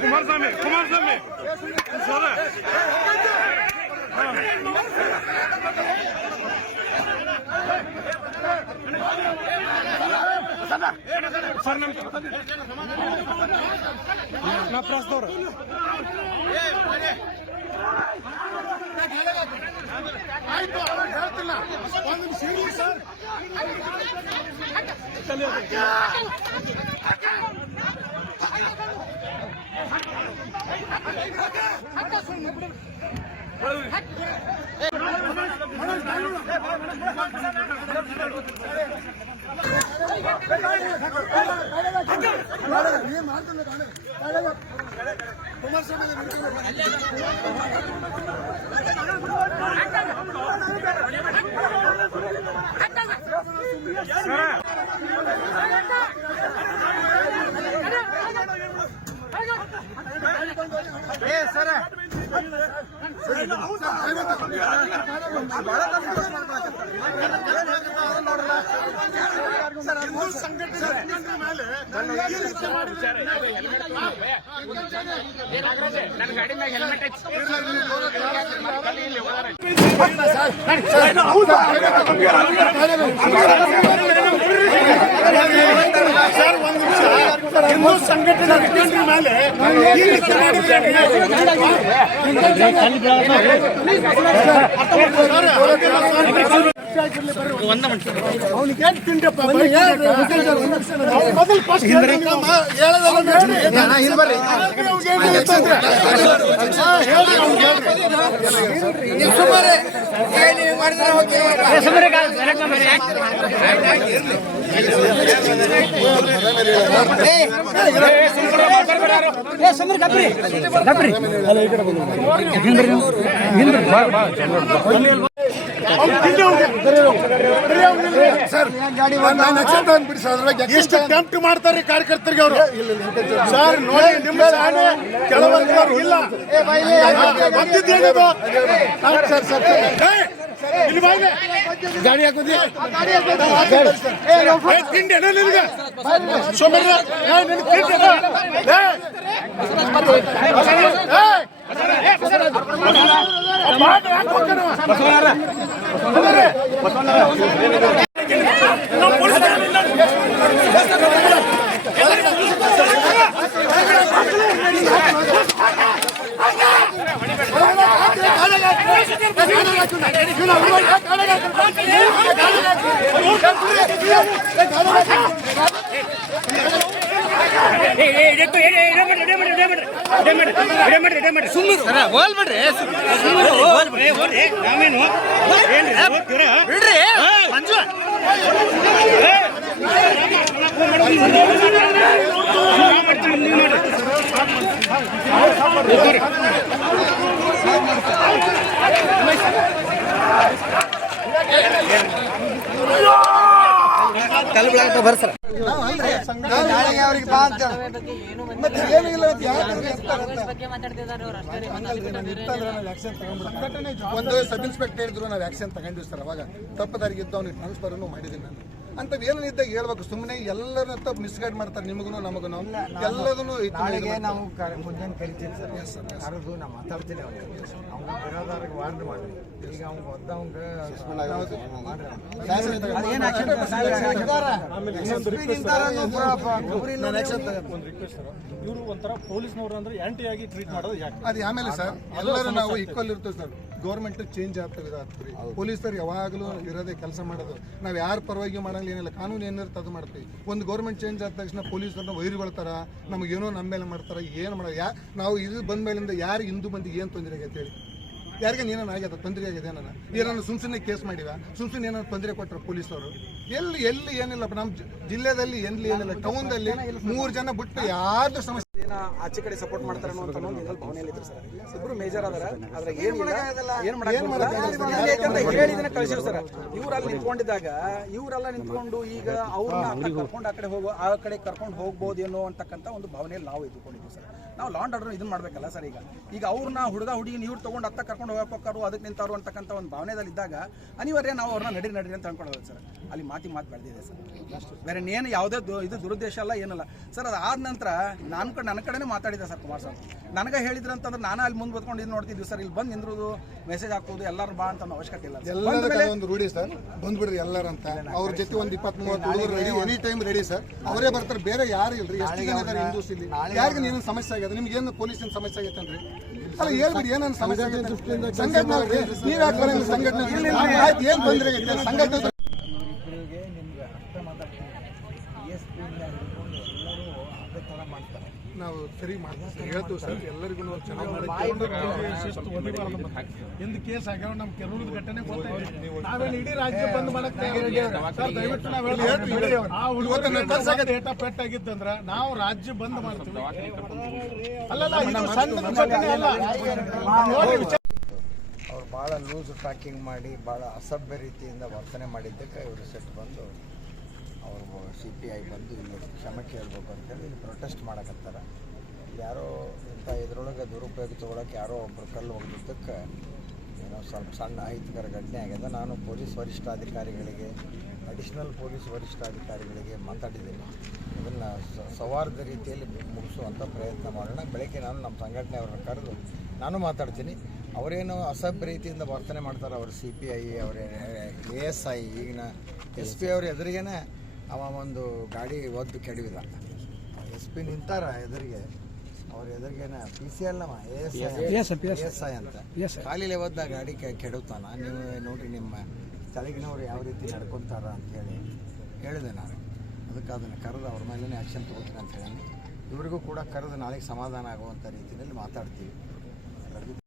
Kumaraswamy sir ನಾ ಪ್ರಸ್ತವ್ರು ಆಯ್ತು ಅವ್ರು ಹೇಳ್ತಿಲ್ಲ ಒಂದು ಸಿಗಿ ಸರ್ ಸರ ನನ್ನ ಗಾಡಿ ಮ್ಯಾಗ ಹೆಲ್ಮೆಟ್ ಹಿಂದೂ ಸಂಘಟನೆ ಮುಖ್ಯಮಂತ್ರಿ ಮೇಲೆ ಎಷ್ಟು ಟೆಂಪ್ಟ್ ಮಾಡ್ತಾರೆ ಕಾರ್ಯಕರ್ತರಿಗೆ ಅವರು ಸರ್ ನೋಡಿ ನಿಮ್ಮ ಕೆಲವರ್ಗವ್ರು ಇಲ್ಲ ಬಂದಿದ್ದೇನೆ ಗಾಡಿ ಹಾಕೋದಿ ತಿಂಡಿ ನಿನಗೆ ಸೋಮರ ಕಲ್ಲು ಬಿಡಾಕ ಬರ್ರಿ ಸರ್. ನಾಳೆಗೆ ಅವ್ರಿಗೆ ಬಾ ಅಂತ ಮತ್ತೆ ಏನು ಇಲ್ಲ ಒಂದು ಸಬ್ ಇನ್ಸ್ಪೆಕ್ಟರ್ ಹೇಳಿದ್ರು ನಾವು ಆಕ್ಷನ್ ತಗೊಂಡಿವಿ ಸರ್. ಅವಾಗ ತಪ್ಪದಾರಿಗೆ ಇದ್ದು ಅವ್ನಿಗೆ ಟ್ರಾನ್ಸ್ಫರ್ ಮಾಡಿದ್ದೀನಿ ನಾನು. ಅಂತವ್ ಏನಿದ್ದಾಗ ಹೇಳ್ಬೇಕು. ಸುಮ್ಮನೆ ಎಲ್ಲರನ್ನ ತಪ್ಪು ಮಿಸ್ಗೈಡ್ ಮಾಡ್ತಾರೆ. ನಿಮಗೂ ನಮಗೂ ಎಲ್ಲದನ್ನು ನಾಳೆಗೆ ನಾವು ಮುಂಜಾನೆ ಕರಿತೀವಿ ಸರ್. ಕರೆದು ನಾ ಮಾತಾಡ್ತೀನಿ ಅವ್ನು ಬಿರೋದಾರಿಗೆ ವಾರ್ನ್ ಮಾಡಿ. ಈಗ ಅವ್ನು ಒದ್ದವಂಗೆ ಇವರು ಒಂಥರ ಪೊಲೀಸ್ನವ್ರು ಅಂದ್ರೆ ಆಂಟಿಯಾಗಿ ಟ್ರೀಟ್ ಮಾಡೋದು ಯಾಕೆ? ಅದು ಆಮೇಲೆ ಸರ್ ಎಲ್ಲರೂ ನಾವು ಈಕ್ವಲ್ ಇರ್ತೀವಿ ಸರ್. ಗೌರ್ಮೆಂಟ್ ಚೇಂಜ್ ಆಗ್ತದೆ ಇದಾಗ್ತದೆ. ಪೊಲೀಸರು ಯಾವಾಗಲೂ ಇರೋದೇ ಕೆಲಸ ಮಾಡೋದು. ನಾವು ಯಾರ ಪರವಾಗಿ ಮಾಡಂಗಿಲ್ಲ, ಏನಿಲ್ಲ. ಕಾನೂನು ಏನಿರುತ್ತೆ ಅದು ಮಾಡ್ತೀವಿ. ಒಂದು ಗೌರ್ಮೆಂಟ್ ಚೇಂಜ್ ಆದ ತಕ್ಷಣ ಪೊಲೀಸರನ್ನ ವೈರಿಗೊಳ್ತಾರ, ನಮಗೇನೋ ನಮ್ಮ ಮೇಲೆ ಮಾಡ್ತಾರೆ. ಏನು ಮಾಡೋದು? ನಾವು ಇದು ಬಂದ ಮೇಲಿಂದ ಯಾರು ಹಿಂದೂ ಮಂದಿಗೆ ಏನು ತೊಂದರೆ ಆಗೈತೆ ಹೇಳಿ? ಯಾರಿಗೆ ಏನಾನ ಆಗ್ಯದ? ತೊಂದರೆ ಆಗಿದೆ ಏನಾನ? ಏನಾನ ಸುಮ್ಸುಮ್ಮನೆ ಕೇಸ್ ಮಾಡಿವ? ಸುಮ್ಸುಮ್ಮನೆ ಏನಾದ್ರು ತೊಂದರೆ ಕೊಟ್ಟರು ಪೊಲೀಸರು? ಎಲ್ಲಿ ಏನಿಲ್ಲ. ನಮ್ಮ ಜಿಲ್ಲೆದಲ್ಲಿ ಏನಿಲ್ಲ. ಟೌನ್ದಲ್ಲಿ 3 ಜನ ಬಿಟ್ಟು ಯಾರ್ದು ಸಮಸ್ಯೆ ಆಚೆ ಕಡೆ ಸಪೋರ್ಟ್ ಮಾಡ್ತಾರೆ ಅನ್ನೋ ಭಾವನೆಯಲ್ಲಿ ಇದ್ರು ಸರ್. ಇಬ್ರು ಮೇಜರ್ ಅದಾರ. ಆದ್ರೆ ಹೇಳಿದ್ರೆ ಕಳಿಸಿವ್ ಸರ್. ಇವ್ರಲ್ಲಿ ನಿಂತ್ಕೊಂಡಿದ್ದಾಗ ಇವರೆಲ್ಲ ನಿಂತ್ಕೊಂಡು ಈಗ ಅವ್ರನ್ನ ಕರ್ಕೊಂಡು ಆ ಕಡೆ ಕರ್ಕೊಂಡು ಹೋಗ್ಬೋದು ಏನೋ ಅಂತಕ್ಕಂಥ ಒಂದು ಭಾವನೆಯಲ್ಲಿ ನಾವು ಇದ್ಕೊಂಡಿದ್ವಿ ಸರ್. ನಾವು ಲಾಂಡ್ ಆರ್ಡರ್ ಇದನ್ನ ಮಾಡ್ಬೇಕಲ್ಲ ಸರ್. ಈಗ ಅವ್ರನ್ನ ಹುಡುಗಿನ ಇವ್ರು ತಗೊಂಡು ಅತ್ತ ಕರ್ಕೊಂಡು ಹೋಗ್ಬೇಕಾರು, ಅದಕ್ಕೆ ನಿಂತಾರು ಅಂತಕ್ಕಂಥ ಒಂದು ಭಾವನೆದಲ್ಲಿ ಇದ್ದಾಗ ಅನಿವಾರ್ಯ ನಾವು ಅವ್ರನ್ನ ನಡಿ ಅಂತ ಅನ್ಕೊಳ್ಳೋದು ಸರ್. ಅಲ್ಲಿ ಮಾತಿ ಬೆಳೆದಿದೆ ಸರ್. ಬೇರೆ ಏನು ಯಾವುದೇ ಇದು ದುರುದ್ದೇಶ ಅಲ್ಲ, ಏನಲ್ಲ ಸರ್. ಅದಾದ ನಂತರ ನನ್ನ ಕಡೆನೇ ಮಾತಾಡಿದೆ ಸರ್ ಕುಮಾರಸ್ವಾಮಿ. ನನಗೆ ಹೇಳಿದ್ರು ಅಂತಂದ್ರೆ ನಾನು ಅಲ್ಲಿ ಮುಂದೆ ಬದ್ಕೊಂಡು ಇದು ನೋಡ್ತಿದ್ವಿ ಸರ್. ಇಲ್ಲಿ ಬಂದು ನಿಂದ್ರೋದು, ಮೆಸೇಜ್ ಹಾಕೋದು, ಎಲ್ಲರೂ ಬಾ ಅಂತ ಅವಶ್ಯಕತೆ ಇಲ್ಲ. ಎಲ್ಲರ ಒಂದು ರೂಢಿ ಸರ್. ಬಂದ್ಬಿಡ್ರಿ ಎಲ್ಲರೂ ಅಂತ. ಅವ್ರ ಜೊತೆ ಒಂದು 20-30 ಹುಡುಗರು ready, any time ready sir. ಅವರೇ ಬರ್ತಾರೆ, ಬೇರೆ ಯಾರು ಇಲ್ರಿ. ಎಷ್ಟು ಜನ ಇದ್ದಾರೆ ಹಿಂದೂಸ್ ಇಲ್ಲಿ? ಯಾರಿಗೆ ಏನೇನು ಸಮಸ್ಯೆ ಆಗಿದೆ? ನಿಮ್ಗೆ ಏನು ಪೊಲೀಸಿನ ಸಮಸ್ಯೆ ಆಗೈತೆ ಅಂದ್ರೆ ಅಲ್ಲ ಹೇಳ್ಬಿಡಿ. ಏನೇನು ಸಮಸ್ಯೆ ಆಗಿದೆ? ಸಂಘಟನೆ ನೀವ್ ಯಾಕೆ ಬರಂಗ? ಸಂಘಟನೆ ಏನ್ ತೊಂದರೆ ಆಗೈತೆ? ಸಂಘಟನೆ ನಿಮ್ಗೆ ಅಷ್ಟೇ ಮಾತಾಡ್ತೀನಿ. ಎಲ್ಲರೂ ಅದೇ ಥರ ಮಾಡ್ತಾರೆ. ನಾವು ಸರಿ ಮಾಡ್ತೀವಿ ಹೇಳ್ತೀವಿ ಸರ್. ಎಲ್ಲರಿಗೂ ಚೆನ್ನಾಗಿ ಎಂದು ಕೇಸ್ ಆಗ್ಯಾವ. ನಮ್ಮ ಕೆಲವೊಂದು ಘಟನೆ ಗೊತ್ತೈತಿ. ನಾವೇನು ಇಡೀ ರಾಜ್ಯ ಬಂದ್ ಮಾಡಕ್ಕೆ ದಯವಿಟ್ಟು ನಾವು ಡೇಟಾ ಪೆಟ್ ಆಗಿತ್ತಂದ್ರ ನಾವು ರಾಜ್ಯ ಬಂದ್ ಮಾಡ್ತೀವಿ. ಅಲ್ಲಲ್ಲ, ಇದು ಸಣ್ಣ ಘಟನೆ ಅಲ್ಲ. ಅವ್ರು ಭಾಳ ಲೂಸ್ ಟಾಕಿಂಗ್ ಮಾಡಿ ಭಾಳ ಅಸಭ್ಯ ರೀತಿಯಿಂದ ವರ್ತನೆ ಮಾಡಿದ್ದಕ್ಕೆ ಇವರು ಸೆಟ್ ಬಂದು ಅವರು CPI ಬಂದು ಇಲ್ಲಿ ಕ್ಷಮೆ ಕೇಳಬೇಕು ಅಂತೇಳಿ ಇಲ್ಲಿ ಪ್ರೊಟೆಸ್ಟ್ ಮಾಡಕತ್ತಾರೆ. ಯಾರೋ ಇಂಥ ಇದರೊಳಗೆ ದುರುಪಯೋಗ ತೊಗೊಳಕ್ಕೆ ಯಾರೋ ಒಬ್ಬರು ಕಲ್ಲು ಹೋಗಿದ್ದಕ್ಕೆ ಏನೋ ಸ್ವಲ್ಪ ಸಣ್ಣ ಅಹಿತಕರ ಘಟನೆ ಆಗಿದೆ. ನಾನು ಪೊಲೀಸ್ ವರಿಷ್ಠಾಧಿಕಾರಿಗಳಿಗೆ, ಅಡಿಷ್ನಲ್ ಪೊಲೀಸ್ ವರಿಷ್ಠಾಧಿಕಾರಿಗಳಿಗೆ ಮಾತಾಡಿದ್ದೀನಿ. ಇದನ್ನು ಸೌಹಾರ್ದ ರೀತಿಯಲ್ಲಿ ಮುಗಿಸುವಂಥ ಪ್ರಯತ್ನ ಮಾಡೋಣ. ಬೆಳಗ್ಗೆ ನಾನು ನಮ್ಮ ಸಂಘಟನೆಯವ್ರನ್ನ ಕರೆದು ನಾನು ಮಾತಾಡ್ತೀನಿ. ಅವರೇನು ಅಸಭ್ಯ ರೀತಿಯಿಂದ ವರ್ತನೆ ಮಾಡ್ತಾರೆ. ಅವರು CPI, ಅವರ ASI, ಈಗಿನ SP ಅವ್ರ ಎದುರಿಗೇನೆ ಅವ ಒಂದು ಗಾಡಿ ಒದ್ದು ಕೆಡವಿದ. SP ನಿಂತಾರ ಎದುರಿಗೆ, ಅವ್ರ ಎದುರಿಗೇನೆ PCL ನಮ್ಮ ASI ಅಂತ ಖಾಲಿಲೆ ಒದ್ದ ಗಾಡಿ ಕೆಡವ್ತಾನ. ನೀವು ನೋಡ್ರಿ ನಿಮ್ಮ ಕೆಳಗಿನವ್ರು ಯಾವ ರೀತಿ ನಡ್ಕೊತಾರ ಅಂತೇಳಿ ಹೇಳಿದೆ ನಾನು. ಅದಕ್ಕೆ ಅದನ್ನು ಕರೆದು ಅವ್ರ ಮೇಲೇ ಆ್ಯಕ್ಷನ್ ತೊಗೋತೀನಿ ಅಂತ ಹೇಳಿ ಇವ್ರಿಗೂ ಕೂಡ ಕರೆದು ನಾಳೆಗೆ ಸಮಾಧಾನ ಆಗುವಂಥ ರೀತಿಯಲ್ಲಿ ಮಾತಾಡ್ತೀವಿ.